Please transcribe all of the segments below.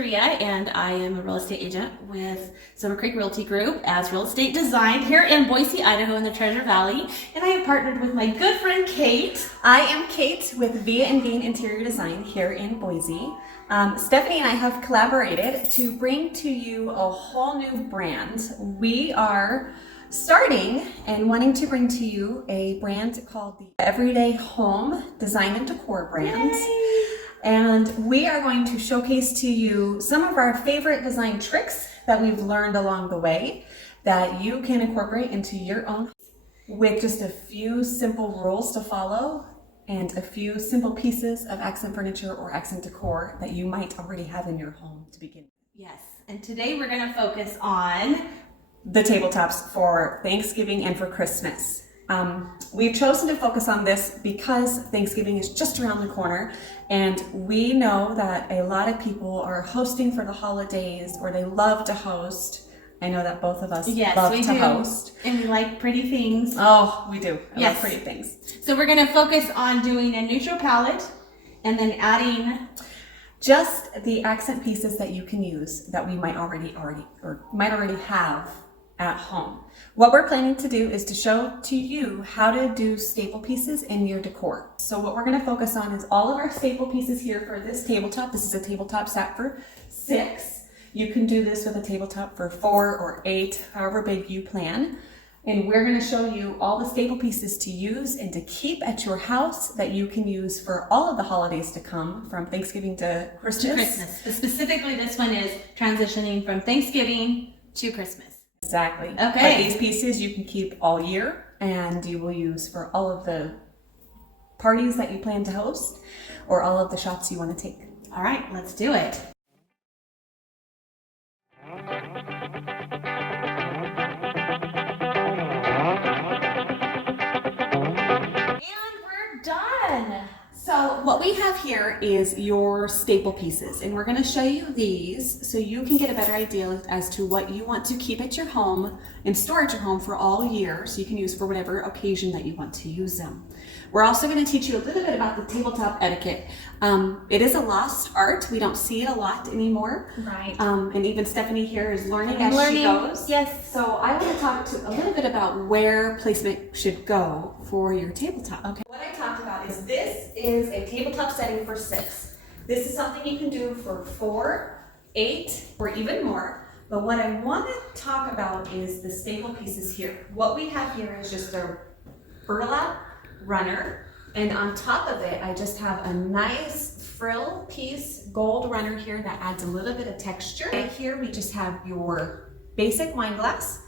Renteria, and I am a real estate agent with Silver Creek Realty Group as Real Estate Design here in Boise, Idaho in the Treasure Valley. And I have partnered with my good friend Kate. I am Kate with Via and Gain Interior Design here in Boise. Stephanie and I have collaborated to bring to you a whole new brand. We are starting and wanting to bring to you a brand called the Everyday Home Design and Decor brand. Yay! And we are going to showcase to you some of our favorite design tricks that we've learned along the way that you can incorporate into your own with just a few simple rules to follow and a few simple pieces of accent furniture or accent decor that you might already have in your home to begin. Yes, and today we're going to focus on the tabletops for Thanksgiving and for Christmas. We've chosen to focus on this because Thanksgiving is just around the corner, and we know that a lot of people are hosting for the holidays, or they love to host. I know that both of us love to host. And we like pretty things. Oh, we do. I Yes. love pretty things. So we're going to focus on doing a neutral palette and then adding Just the accent pieces that you can use that we might already have at home. What we're planning to do is to show to you how to do staple pieces in your decor. So what we're going to focus on is all of our staple pieces here for this tabletop. This is a tabletop set for 6. You can do this with a tabletop for 4 or 8, however big you plan. And we're going to show you all the staple pieces to use and to keep at your house that you can use for all of the holidays to come, from Thanksgiving to Christmas. But specifically, this one is transitioning from Thanksgiving to Christmas. Exactly. Okay. But these pieces you can keep all year, and you will use for all of the parties that you plan to host or all of the shots you want to take. All right, let's do it. And we're done. So what we have here is your staple pieces, and we're going to show you these so you can get a better idea as to what you want to keep at your home and store at your home for all year, so you can use for whatever occasion that you want to use them. We're also going to teach you a little bit about the tabletop etiquette. It is a lost art. We don't see it a lot anymore. Right. And even Stephanie here is learning as she goes. Yes. So I want to talk a little bit about where placement should go for your tabletop. Okay. What I talked about is this is a tabletop setting for 6. This is something you can do for 4, 8, or even more. But what I want to talk about is the staple pieces here. What we have here is just a burlap runner, and on top of it I just have a nice frill piece gold runner here that adds a little bit of texture. And here we just have your basic wine glass,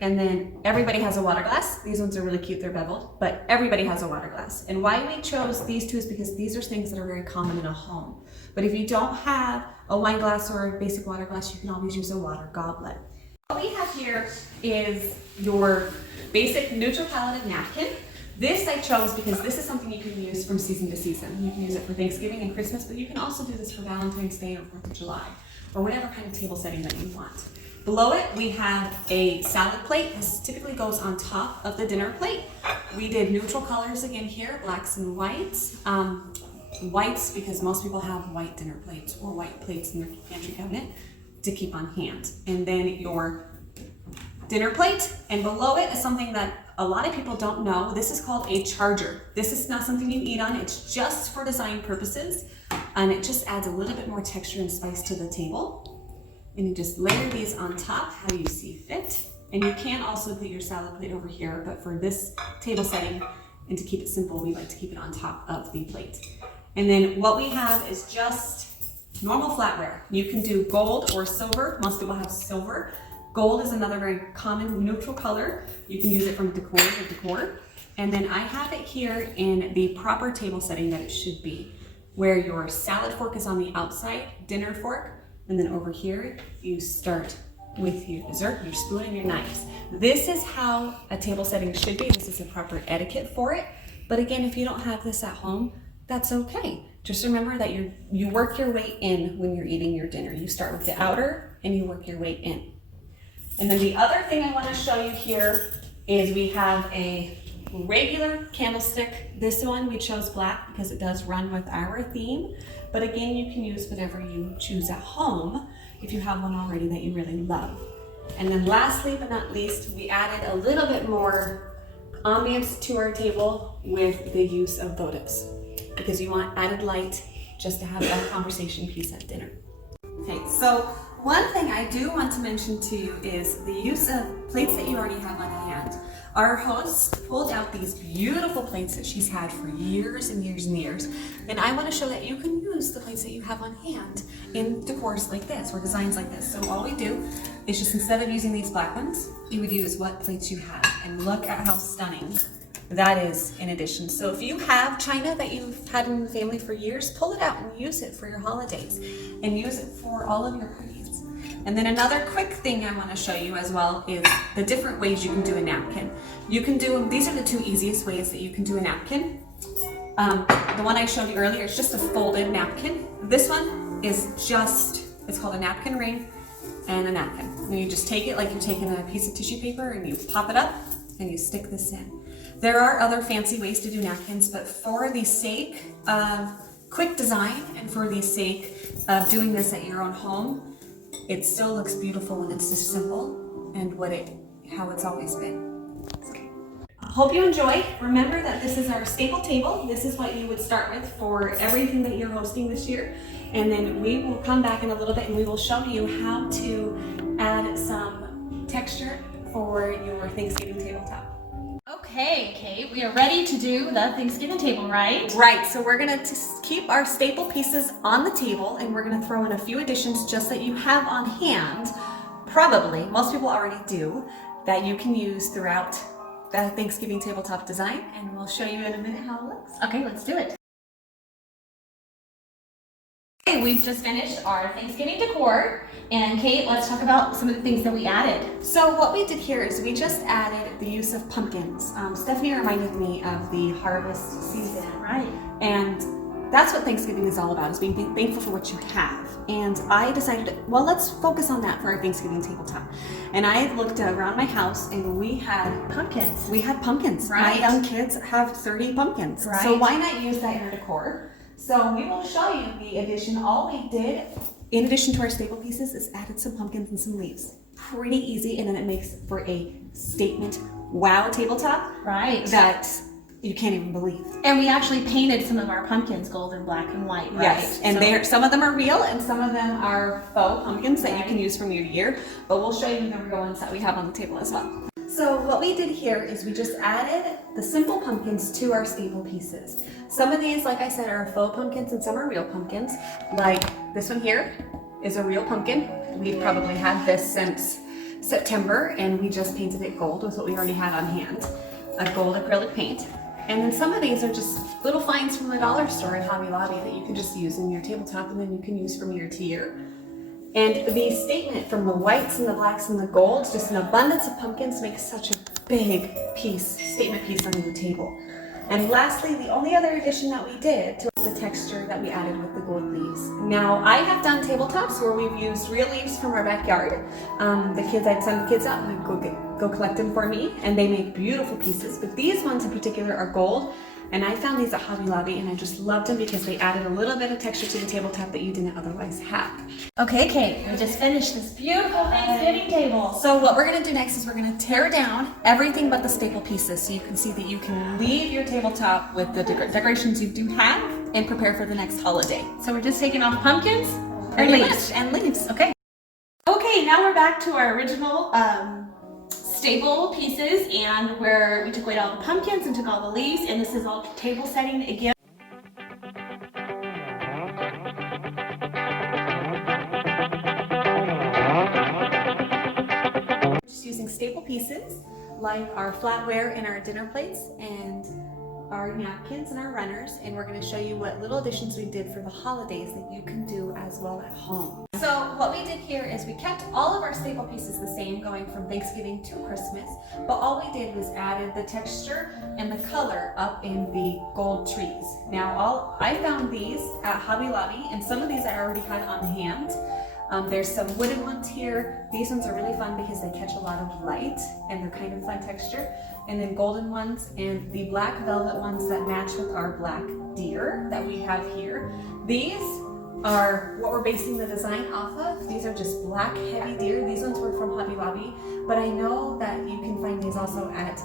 and then everybody has a water glass. These ones are really cute, they're beveled, but everybody has a water glass. And why we chose these two is because these are things that are very common in a home. But if you don't have a wine glass or a basic water glass, you can always use a water goblet. What we have here is your basic neutral palette napkin. This I chose because this is something you can use from season to season. You can use it for Thanksgiving and Christmas, but you can also do this for Valentine's Day or 4th of July, or whatever kind of table setting that you want. Below it, we have a salad plate. This typically goes on top of the dinner plate. We did neutral colors again here, blacks and whites. Whites because most people have white dinner plates or white plates in their pantry cabinet to keep on hand. And then your dinner plate, and below it is something that a lot of people don't know. This is called a charger. This is not something you eat on. It's just for design purposes, and it just adds a little bit more texture and spice to the table. And you just layer these on top how you see fit. And you can also put your salad plate over here, but for this table setting and to keep it simple, we like to keep it on top of the plate. And then what we have is just normal flatware. You can do gold or silver. Most people have silver. Gold is another very common neutral color. You can use it from decor to decor. And then I have it here in the proper table setting that it should be, where your salad fork is on the outside, dinner fork, and then over here you start with your dessert, your spoon, and your knives. This is how a table setting should be. This is the proper etiquette for it. But again, if you don't have this at home, that's okay. Just remember that you work your way in when you're eating your dinner. You start with the outer and you work your way in. And then the other thing I want to show you here is we have a regular candlestick. This one we chose black because it does run with our theme, but again, you can use whatever you choose at home if you have one already that you really love. And then lastly but not least, we added a little bit more ambience to our table with the use of votives, because you want added light just to have that conversation piece at dinner. Okay, so one thing I do want to mention to you is the use of plates that you already have on hand. Our host pulled out these beautiful plates that she's had for years and years and years, and I want to show that you can use the plates that you have on hand in decors like this or designs like this. So all we do is just, instead of using these black ones, you would use what plates you have, and look at how stunning that is in addition. So if you have china that you've had in the family for years, pull it out and use it for your holidays and use it for all of your parties. And then another quick thing I want to show you as well is the different ways you can do a napkin. You can do, these are the two easiest ways that you can do a napkin. The one I showed you earlier is just a folded napkin. This one is just, it's called a napkin ring and a napkin. And you just take it like you're taking a piece of tissue paper and you pop it up and you stick this in. There are other fancy ways to do napkins, but for the sake of quick design and for the sake of doing this at your own home, it still looks beautiful when it's just simple and how it's always been. I hope you enjoy. Remember that this is our staple table. This is what you would start with for everything that you're hosting this year. And then we will come back in a little bit and we will show you how to add some texture for your Thanksgiving tabletop. Okay, Kate, we are ready to do the Thanksgiving table, right? Right, so we're gonna keep our staple pieces on the table and we're gonna throw in a few additions just that you have on hand, probably, most people already do, that you can use throughout the Thanksgiving tabletop design, and we'll show you in a minute how it looks. Okay, let's do it. Okay, we've just finished our Thanksgiving decor, and Kate, let's talk about some of the things that we added. So what we did here is we just added the use of pumpkins. Stephanie reminded me of the harvest season. Right. And that's what Thanksgiving is all about, is being thankful for what you have. And I decided, well, let's focus on that for our Thanksgiving tabletop. And I looked around my house and we had Pumpkins. We had pumpkins. Right. My young kids have 30 pumpkins. Right. So why not use that in our decor? So we will show you the addition. All we did, in addition to our staple pieces, is added some pumpkins and some leaves. Pretty easy, and then it makes for a statement wow tabletop. Right. That you can't even believe. And we actually painted some of our pumpkins gold and black and white, right? Yes, and some of them are real and some of them are faux pumpkins that you can use from year to year, but we'll show you the real ones that we have on the table as well. So what we did here is we just added the simple pumpkins to our staple pieces. Some of these, like I said, are faux pumpkins and some are real pumpkins. Like this one here is a real pumpkin. We've probably had this since September and we just painted it gold with what we already had on hand, a gold acrylic paint. And then some of these are just little finds from the dollar store at Hobby Lobby that you can just use in your tabletop and then you can use from year to year. And the statement from the whites and the blacks and the golds, just an abundance of pumpkins, makes such a big statement piece on the table. And lastly, the only other addition that we did was the texture that we added with the gold leaves. Now, I have done tabletops where we've used real leaves from our backyard. I'd send the kids out and they'd go collect them for me, and they make beautiful pieces. But these ones in particular are gold, and I found these at Hobby Lobby, and I just loved them because they added a little bit of texture to the tabletop that you didn't otherwise have. Okay, Kate, we just finished this beautiful Thanksgiving table. So what we're gonna do next is we're gonna tear down everything but the staple pieces so you can see that you can leave your tabletop with the decorations you do have and prepare for the next holiday. So we're just taking off pumpkins and Pretty leaves. much, and leaves. Okay. Okay, now we're back to our original staple pieces, and where we took away all the pumpkins and took all the leaves, and this is all table setting again. Just using staple pieces like our flatware and our dinner plates and our napkins and our runners, and we're going to show you what little additions we did for the holidays that you can do as well at home. So what we did here is we kept all of our staple pieces the same going from Thanksgiving to Christmas, but all we did was added the texture and the color up in the gold trees. Now I found these at Hobby Lobby, and some of these I already had on hand. There's some wooden ones here. These ones are really fun because they catch a lot of light and they're kind of fun texture. And then golden ones and the black velvet ones that match with our black deer that we have here. These are what we're basing the design off of. These are just black heavy deer. These ones were from Hobby Lobby, but I know that you can find these also at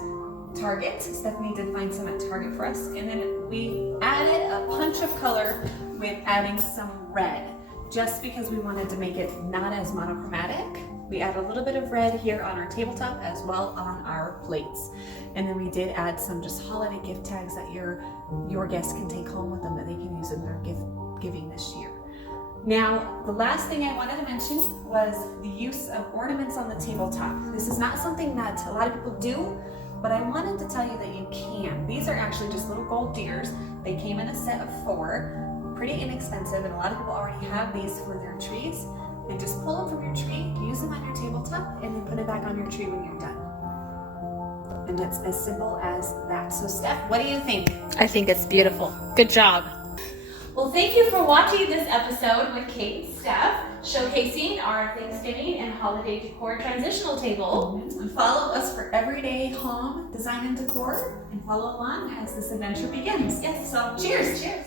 Target. Stephanie did find some at Target for us. And then we added a punch of color with adding some red, just because we wanted to make it not as monochromatic. We add a little bit of red here on our tabletop as well on our plates. And then we did add some just holiday gift tags that your guests can take home with them that they can use in their gift giving this year. Now, the last thing I wanted to mention was the use of ornaments on the tabletop. This is not something that a lot of people do, but I wanted to tell you that you can. These are actually just little gold deers. They came in a set of 4, pretty inexpensive, and a lot of people already have these for their trees. And just pull them from your tree, use them on your tabletop, and then put it back on your tree when you're done. And it's as simple as that. So Steph, what do you think? I think it's beautiful. Good job. Well, thank you for watching this episode with Kate and Steph, showcasing our Thanksgiving and holiday decor transitional table. And follow us for everyday home design and decor, and follow along as this adventure begins. Yes. So cheers. Cheers.